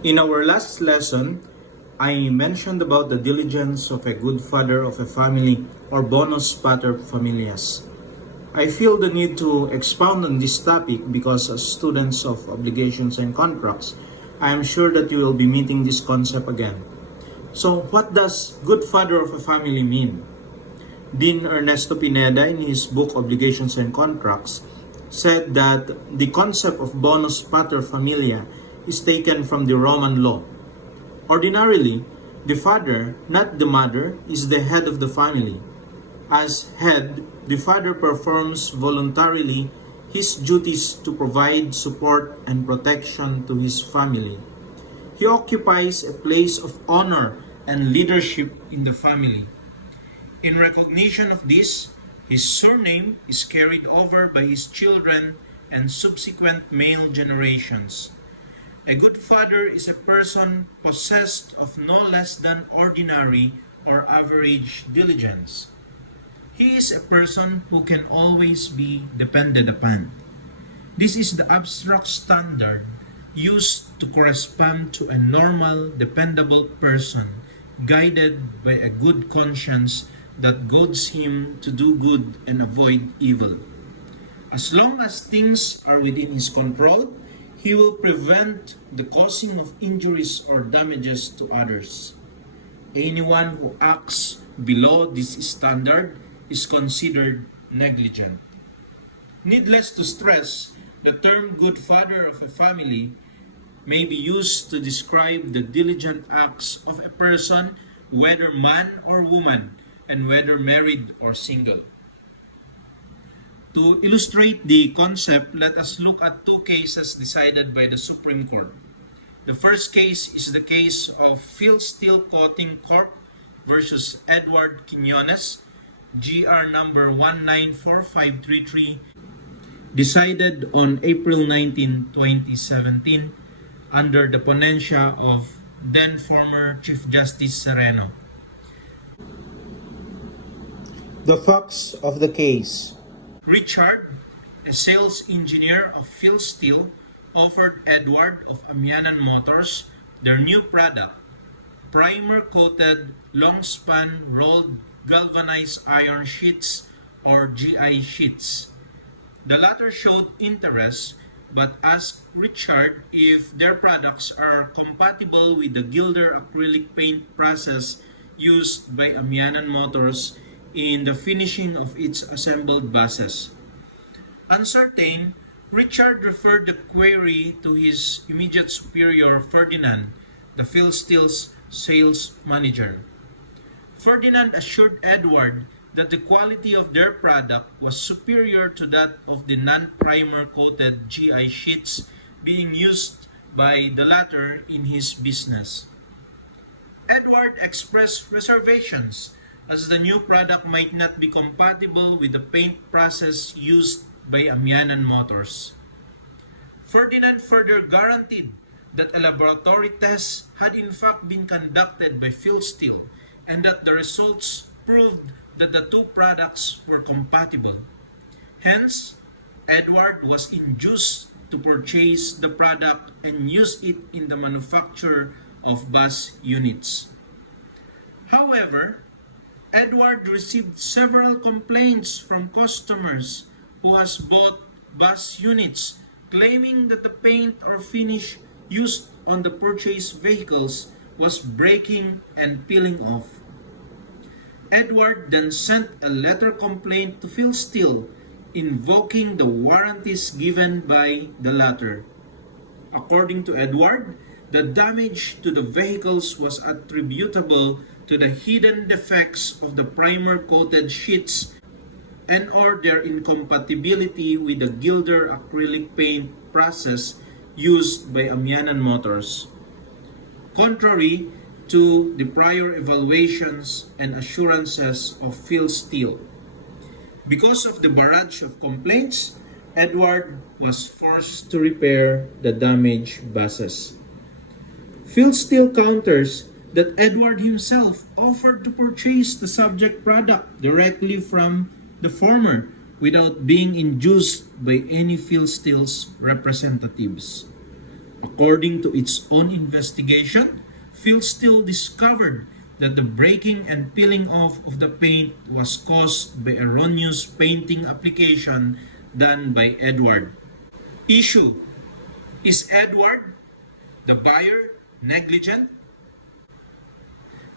In our last lesson, I mentioned about the diligence of a good father of a family or bonus paterfamilias. I feel the need to expound on this topic because as students of obligations and contracts, I am sure that you will be meeting this concept again. So what does good father of a family mean? Dean Ernesto Pineda in his book Obligations and Contracts said that the concept of bonus paterfamilia is taken from the Roman law. Ordinarily, the father, not the mother, is the head of the family. As head, the father performs voluntarily his duties to provide support and protection to his family. He occupies a place of honor and leadership in the family. In recognition of this, his surname is carried over by his children and subsequent male generations. A good father is a person possessed of no less than ordinary or average diligence. He is a person who can always be depended upon. This is the abstract standard used to correspond to a normal, dependable person, guided by a good conscience that goads him to do good and avoid evil. As long as things are within his control, he will prevent the causing of injuries or damages to others. Anyone who acts below this standard is considered negligent. Needless to stress, the term good father of a family may be used to describe the diligent acts of a person, whether man or woman, and whether married or single. To illustrate the concept, let us look at two cases decided by the Supreme Court. The first case is the case of Phil Steel Coating Corp. Versus Edward Quiñones, GR number 194533, decided on April 19, 2017, under the ponencia of then former Chief Justice Sereno. The facts of the case. Richard, a sales engineer of Phil Steel, offered Edward of Amianan Motors their new product, primer-coated, long-span, rolled galvanized iron sheets or GI sheets. The latter showed interest but asked Richard if their products are compatible with the Gilder acrylic paint process used by Amianan Motors in the finishing of its assembled buses. Uncertain, Richard referred the query to his immediate superior Ferdinand, the Phil Steel's sales manager. Ferdinand assured Edward that the quality of their product was superior to that of the non-primer coated GI sheets being used by the latter in his business. Edward expressed reservations as the new product might not be compatible with the paint process used by Amianan Motors. Ferdinand further guaranteed that a laboratory test had in fact been conducted by Phil Steel and that the results proved that the two products were compatible. Hence, Edward was induced to purchase the product and use it in the manufacture of bus units. However, Edward received several complaints from customers who has bought bus units claiming that the paint or finish used on the purchased vehicles was breaking and peeling off. Edward then sent a letter complaint to Phil Steel invoking the warranties given by the latter. According to Edward, the damage to the vehicles was attributable to the hidden defects of the primer-coated sheets and or their incompatibility with the Gilder acrylic paint process used by Amianan Motors, contrary to the prior evaluations and assurances of Phil Steel. Because of the barrage of complaints, Edward was forced to repair the damaged buses. Phil Steel counters that Edward himself offered to purchase the subject product directly from the former without being induced by any Phil Steel's representatives. According to its own investigation, PhilSteel discovered that the breaking and peeling off of the paint was caused by erroneous painting application done by Edward. Issue: is Edward, the buyer, negligent?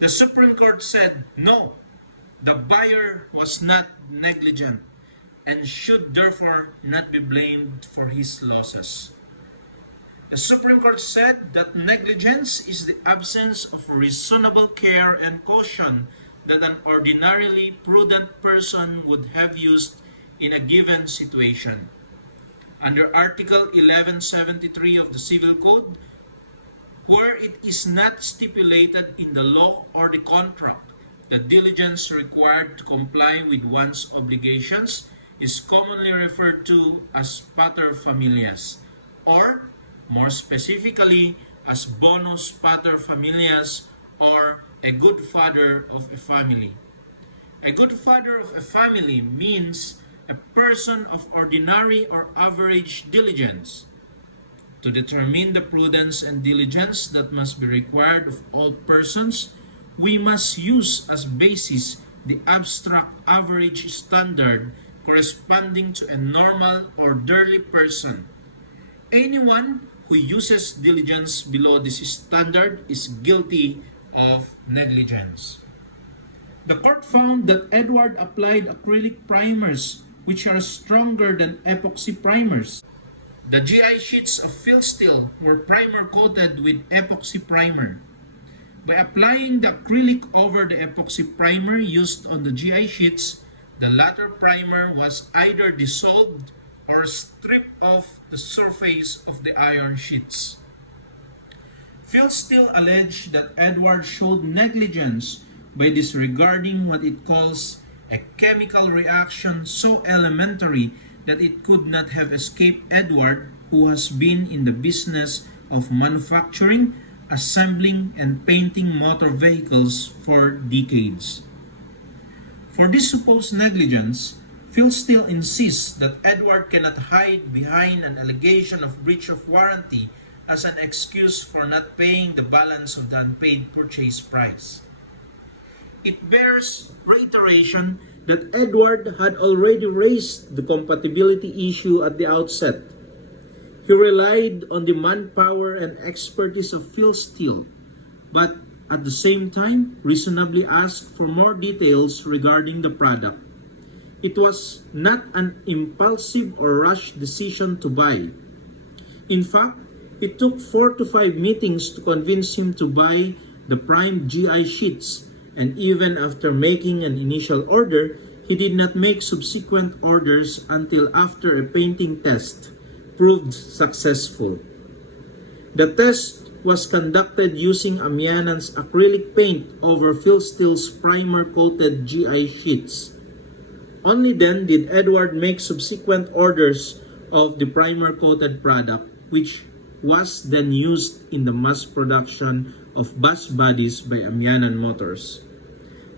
The Supreme Court said no, the buyer was not negligent and should therefore not be blamed for his losses. The Supreme Court said that negligence is the absence of reasonable care and caution that an ordinarily prudent person would have used in a given situation. Under Article 1173 of the Civil Code, where it is not stipulated in the law or the contract, the diligence required to comply with one's obligations is commonly referred to as paterfamilias, or more specifically as bonus paterfamilias, or a good father of a family. A good father of a family means a person of ordinary or average diligence. To determine the prudence and diligence that must be required of all persons, we must use as basis the abstract average standard corresponding to a normal, orderly person. Anyone who uses diligence below this standard is guilty of negligence. The court found that Edward applied acrylic primers which are stronger than epoxy primers. The GI sheets of PhilSteel were primer coated with epoxy primer. By applying the acrylic over the epoxy primer used on the GI sheets, the latter primer was either dissolved or stripped off the surface of the iron sheets. PhilSteel alleged that Edward showed negligence by disregarding what it calls a chemical reaction so elementary that it could not have escaped Edward, who has been in the business of manufacturing, assembling, and painting motor vehicles for decades. For this supposed negligence, PhilSteel insists that Edward cannot hide behind an allegation of breach of warranty as an excuse for not paying the balance of the unpaid purchase price. It bears reiteration that Edward had already raised the compatibility issue at the outset. He relied on the manpower and expertise of PhilSteel, but at the same time reasonably asked for more details regarding the product. It was not an impulsive or rash decision to buy. In fact, it took 4 to 5 meetings to convince him to buy the primed GI sheets, and even after making an initial order, he did not make subsequent orders until after a painting test proved successful. The test was conducted using Amianan's acrylic paint over PhilSteel's primer-coated GI sheets. Only then did Edward make subsequent orders of the primer-coated product, which was then used in the mass production of bus bodies by Amianan Motors.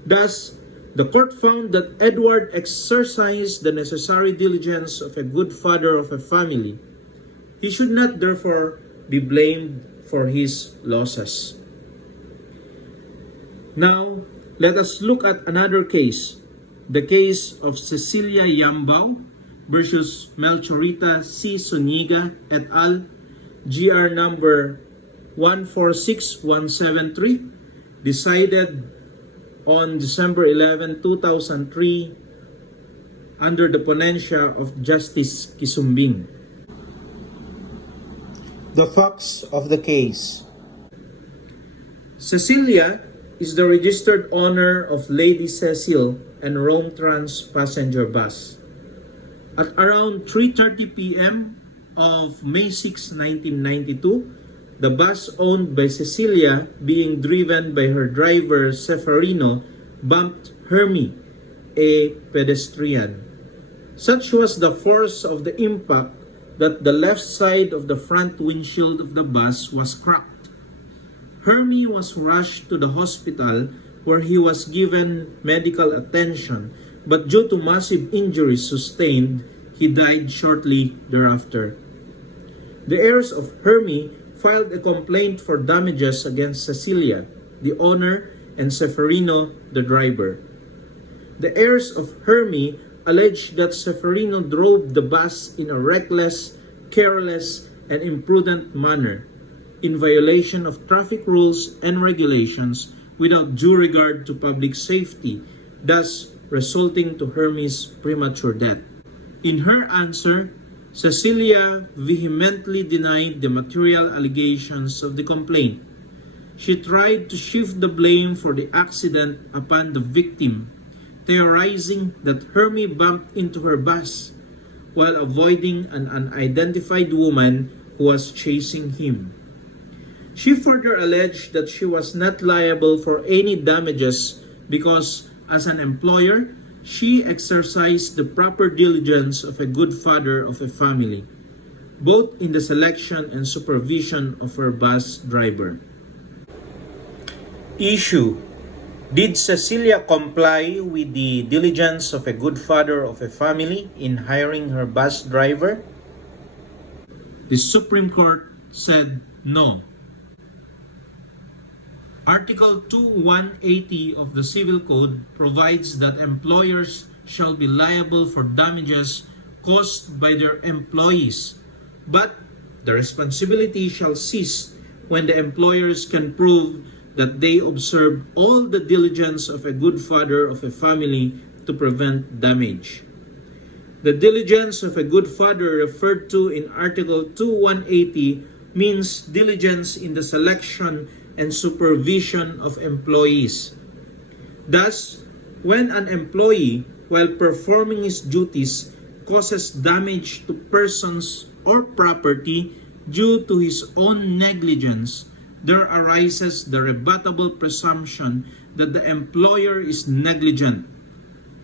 Thus, the court found that Edward exercised the necessary diligence of a good father of a family. He should not therefore be blamed for his losses. Now, let us look at another case, the case of Cecilia Yambao versus Melchorita C. Suñiga et al., GR number 146173, decided on December 11, 2003, under the ponencia of Justice Kisumbing. The facts of the case. Cecilia is the registered owner of Lady Cecil and Rome Trans passenger bus. At around 3:30 p.m. of May 6, 1992, the bus owned by Cecilia, being driven by her driver Seferino, bumped Hermie, a pedestrian. Such was the force of the impact that the left side of the front windshield of the bus was cracked. Hermie was rushed to the hospital where he was given medical attention, but due to massive injuries sustained, he died shortly thereafter. The heirs of Hermie filed a complaint for damages against Cecilia, the owner, and Seferino, the driver. The heirs of Hermie alleged that Seferino drove the bus in a reckless, careless, and imprudent manner, in violation of traffic rules and regulations without due regard to public safety, thus resulting to Hermie's premature death. In her answer, Cecilia vehemently denied the material allegations of the complaint. She tried to shift the blame for the accident upon the victim, theorizing that Hermie bumped into her bus while avoiding an unidentified woman who was chasing him. She further alleged that she was not liable for any damages because, as an employer, she exercised the proper diligence of a good father of a family, both in the selection and supervision of her bus driver. Issue: did Cecilia comply with the diligence of a good father of a family in hiring her bus driver? The Supreme Court said no. Article 2180 of the Civil Code provides that employers shall be liable for damages caused by their employees, but the responsibility shall cease when the employers can prove that they observed all the diligence of a good father of a family to prevent damage. The diligence of a good father referred to in Article 2180 means diligence in the selection and supervision of employees. Thus, when an employee, while performing his duties, causes damage to persons or property due to his own negligence, there arises the rebuttable presumption that the employer is negligent,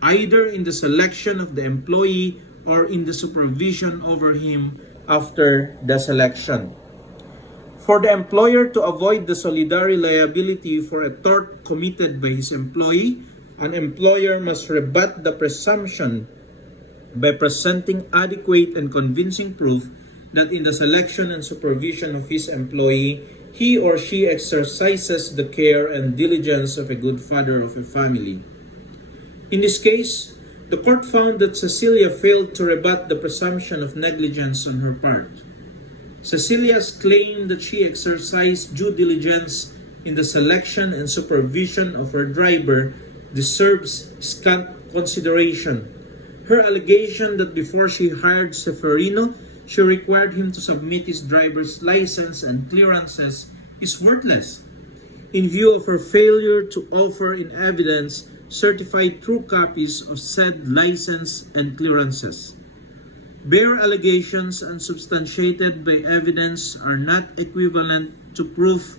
either in the selection of the employee or in the supervision over him after the selection. For the employer to avoid the solidary liability for a tort committed by his employee, an employer must rebut the presumption by presenting adequate and convincing proof that in the selection and supervision of his employee, he or she exercises the care and diligence of a good father of a family. In this case, the court found that Cecilia failed to rebut the presumption of negligence on her part. Cecilia's claim that she exercised due diligence in the selection and supervision of her driver deserves scant consideration. Her allegation that before she hired Seferino, she required him to submit his driver's license and clearances is worthless, in view of her failure to offer in evidence certified true copies of said license and clearances. Bare allegations unsubstantiated by evidence are not equivalent to proof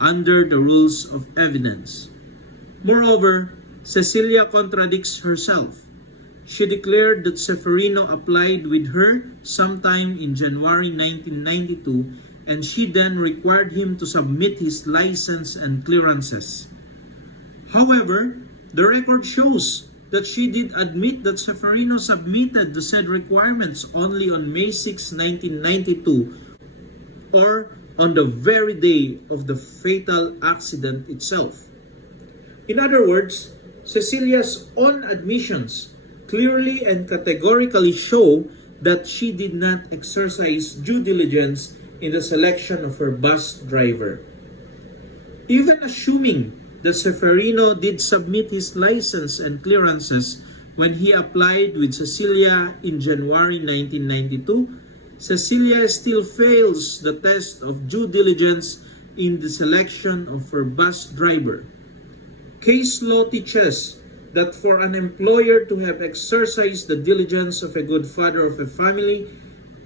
under the rules of evidence. Moreover, Cecilia contradicts herself. She declared that Seferino applied with her sometime in January 1992, and she then required him to submit his license and clearances. However, the record shows that she did admit that Seferino submitted the said requirements only on May 6, 1992, or on the very day of the fatal accident itself. In other words, Cecilia's own admissions clearly and categorically show that she did not exercise due diligence in the selection of her bus driver. Even assuming that Seferino did submit his license and clearances when he applied with Cecilia in January 1992, Cecilia still fails the test of due diligence in the selection of her bus driver. Case law teaches that for an employer to have exercised the diligence of a good father of a family,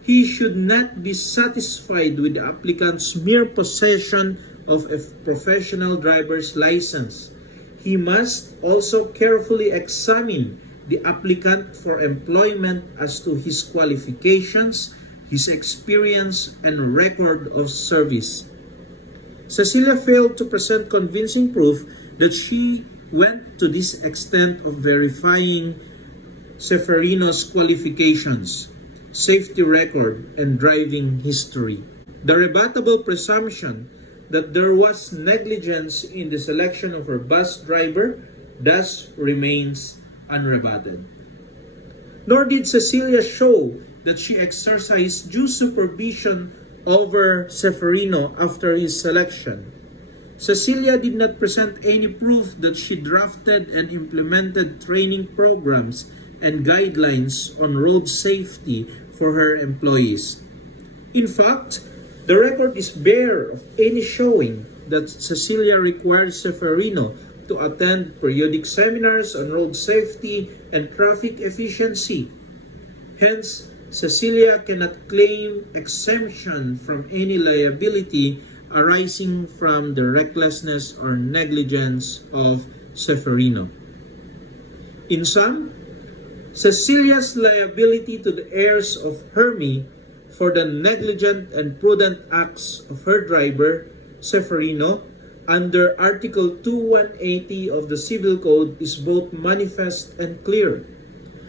he should not be satisfied with the applicant's mere possession of a professional driver's license. He must also carefully examine the applicant for employment as to his qualifications, his experience, and record of service. Cecilia failed to present convincing proof that she went to this extent of verifying Seferino's qualifications, safety record, and driving history. The rebuttable presumption that there was negligence in the selection of her bus driver thus remains unrebutted. Nor did Cecilia show that she exercised due supervision over Seferino after his selection. Cecilia did not present any proof that she drafted and implemented training programs and guidelines on road safety for her employees. In fact, the record is bare of any showing that Cecilia required Seferino to attend periodic seminars on road safety and traffic efficiency. Hence, Cecilia cannot claim exemption from any liability arising from the recklessness or negligence of Seferino. In sum, Cecilia's liability to the heirs of Hermie for the negligent and prudent acts of her driver, Seferino, under Article 2180 of the Civil Code is both manifest and clear.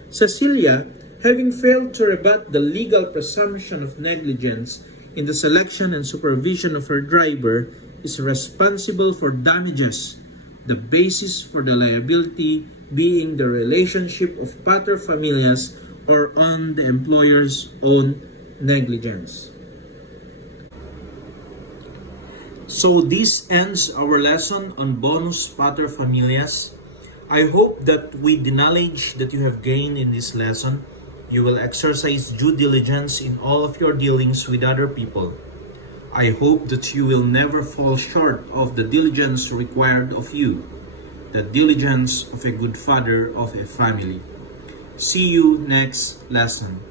Cecilia, having failed to rebut the legal presumption of negligence in the selection and supervision of her driver, is responsible for damages, the basis for the liability being the relationship of paterfamilias or on the employer's own negligence. So this ends our lesson on Bonus Paterfamilias. I hope that with the knowledge that you have gained in this lesson, you will exercise due diligence in all of your dealings with other people. I hope that you will never fall short of the diligence required of you, the diligence of a good father of a family. See you next lesson.